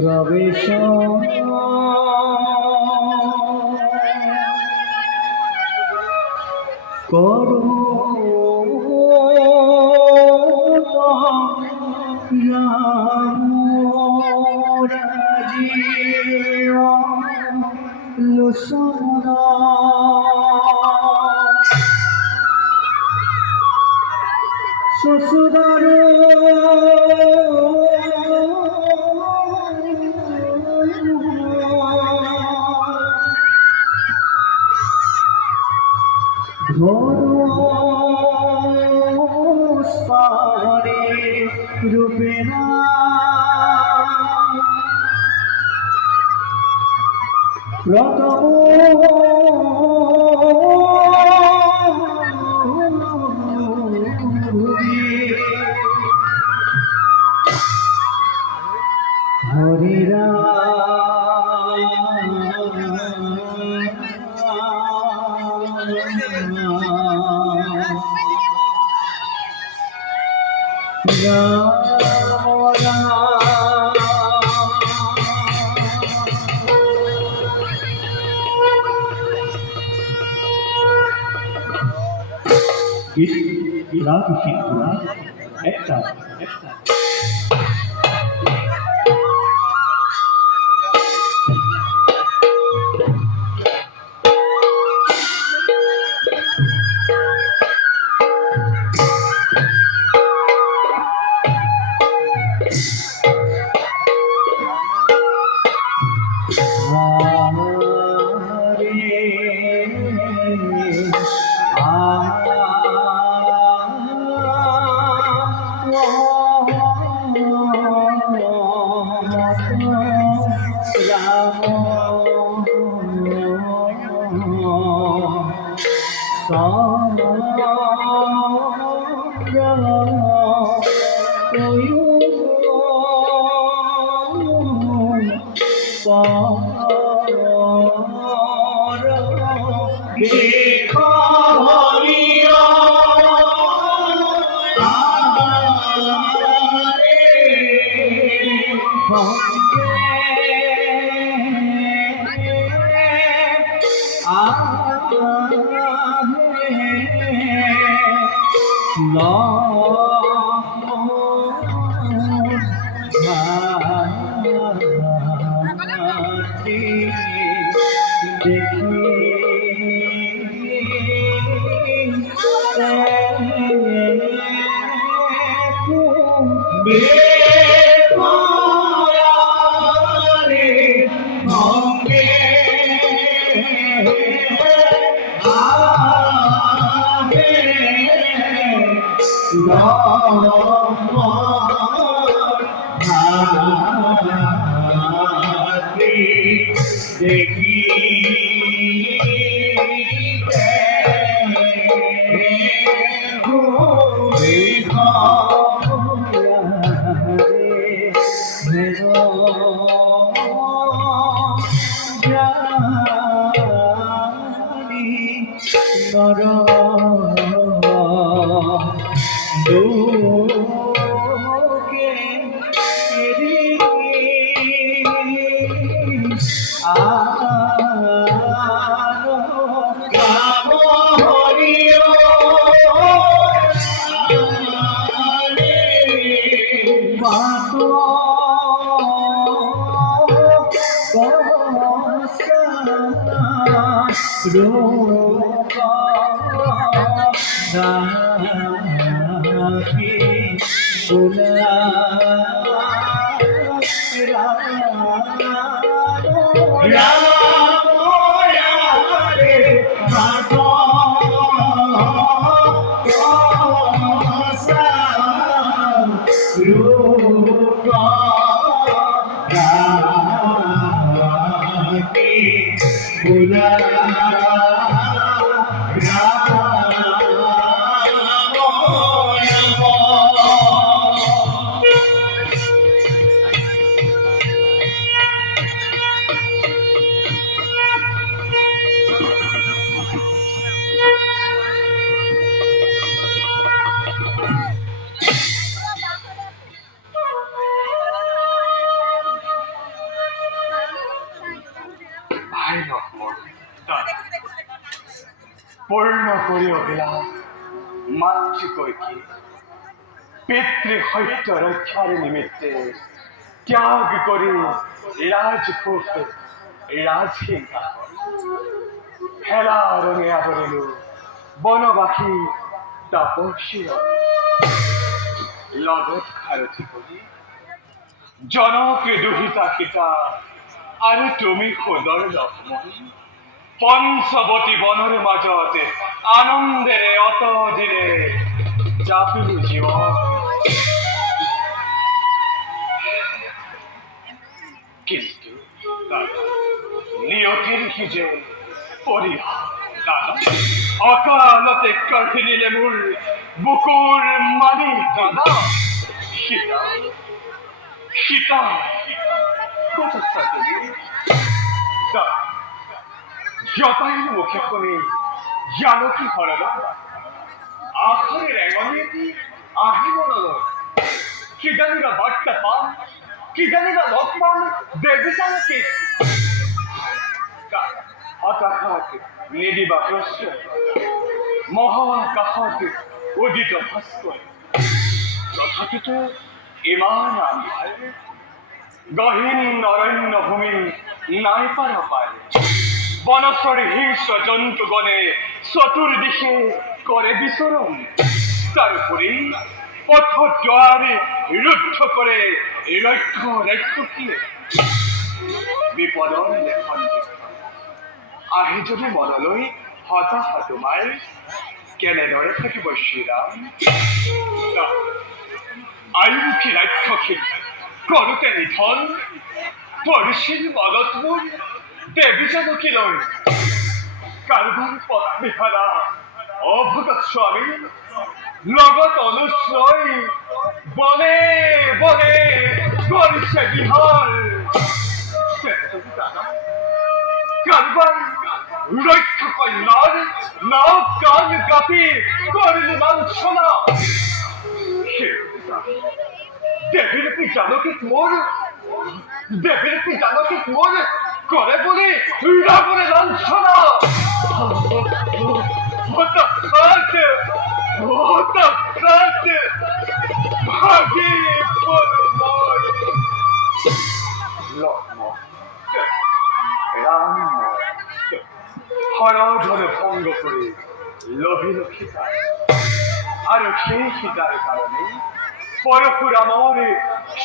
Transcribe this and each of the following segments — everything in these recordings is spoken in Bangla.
প্রবেশ করো লোসনা শ্বশুরার ঘরে রূপে না প্রথম হরিরা একটা লক্ষ্মণ পূর্ণ করি অভিলাষ মাতৃকৈকে পিতৃহত্য রক্ষার নিমিত্তে ত্যাগ করি রাজভোগ রাজসিংহাসন হেলা রঙে আবরিল বনবাসী তপস্বী লগত খারথি করি জনকে দুহিতা পিতা আৰু তুমি সুদৰ লক্ষ্মণ পঞ্চৱতী বনৰ মাজত আনন্দেৰে অতদিনে জাপিলো জীৱন কিন্তু নিয়তিৰ কি যে পৰিহাস দাদা অকালতে কাঢ়ি নিলে মোৰ বুকুৰ মানি দাদা সীতা সীতা কত তুমি জটায়ুৰ মুখে শুনি জানকী হৰণ আখৰে ৰেঙনিয়েতি আহিব নলয় কিজানিবা বাৰ্তা পাম কিজানিবা লগ পাম দেৱী জানকী হতাশাত নিদিবা প্ৰশ্ন মহাকাশত উদিত ভাস্কৰ তথাপিতো ইমান আন্ধাৰ গহীন অৰণ্য ভূমি নাই পাৰা পায় বনচৰ হিংস্ৰ জন্তুগণে চতুৰ্দিশে কৰে বিচৰণ তাৰোপৰি পথ দ্বাৰ ৰুদ্ধ কৰে ৰাক্ষসীয়ে বিপদৰ লেখন আহি যদি মনলৈ হতাশা তোমাৰ কেনেদৰে থাকিব শ্ৰীৰাম আয়ুষী ৰাক্ষসী কৰোতে নিধন পৰিছিল মনত মোৰ দেৱী জানকী লৈ কাৰোবাৰ পত্নী হাৰা অভূত স্বামী লগত অনুশ্ৰয় বনে বনে কৰিছে বিহাৰ কাৰোবাৰ ৰক্ষ কন্যাৰ নাও কাণ কাটি কৰিলো লাঞ্ছনা দেৱীৰ কি জানকীক মোৰ করে বলে রাবণে লাঞ্ছনা হরধরে ভঙ্গ করে লোভিল সীতা আর সেই সীতার কারণে পরশুরামর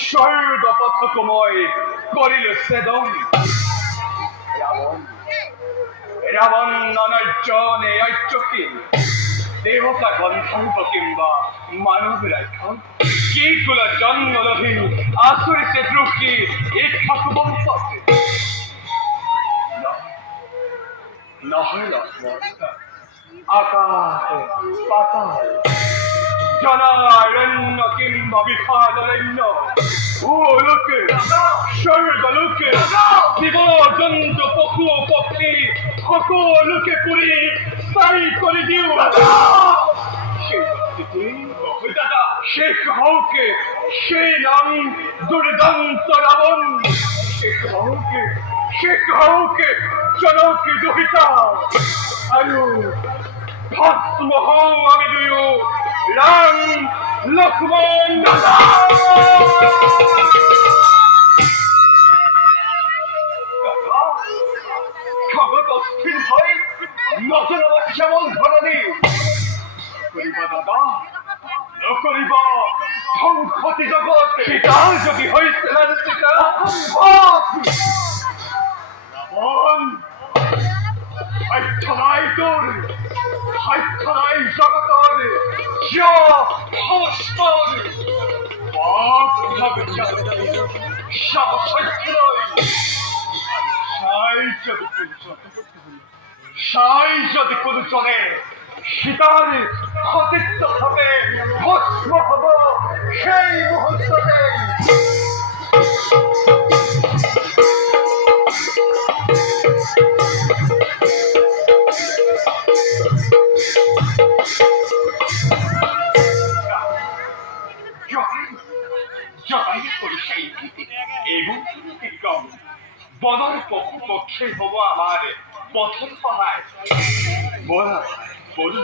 স্বর্গ পথকময় করিল সেদন রাবণ অনর্জনে অর্চকি দেবতা গন্ধর্ব কিংবা মানব রাক্ষণ কি কুল জন্ম লোভী আসুরিতে দ্রুকি ইক্ষাকু বংশে নহয় লক্ষ্মণ আকাশ পাতাল জনারণ্য কিংবা বিশাল অরণ্য ভূলোকে স্বর্গলোকে জীব জন্তু পশু পক্ষী সকলোকে পুৰি চাই কৰি দিওঁ শেষ হওকে সেই নাম দুর্দান্ত রাবণ শেষ হওকে জনকী দুহিতা আৰু ভস্ম হওঁ আমি দুয়ো রাম লক্ষ্মণ খগত অস্থির হয় নতুন শ্যামল ধরণী করিবা দাদা নকরিবা সংহতি জগৎ সীতা যদি হইতে সীতা রাবণ সাধ্য নাই তোর সাধ্য নাই জগতর সমস্তর পাপ ভাবে সাহসাধ্য নয় সাই যদি কোন চলে সীতার সতীত্ব হবে ভস্ম হব সেই মুহূর্ততে বনৰ পশু পক্ষী হ'ব আমাৰ পথত সহায় ব'লা ব'লা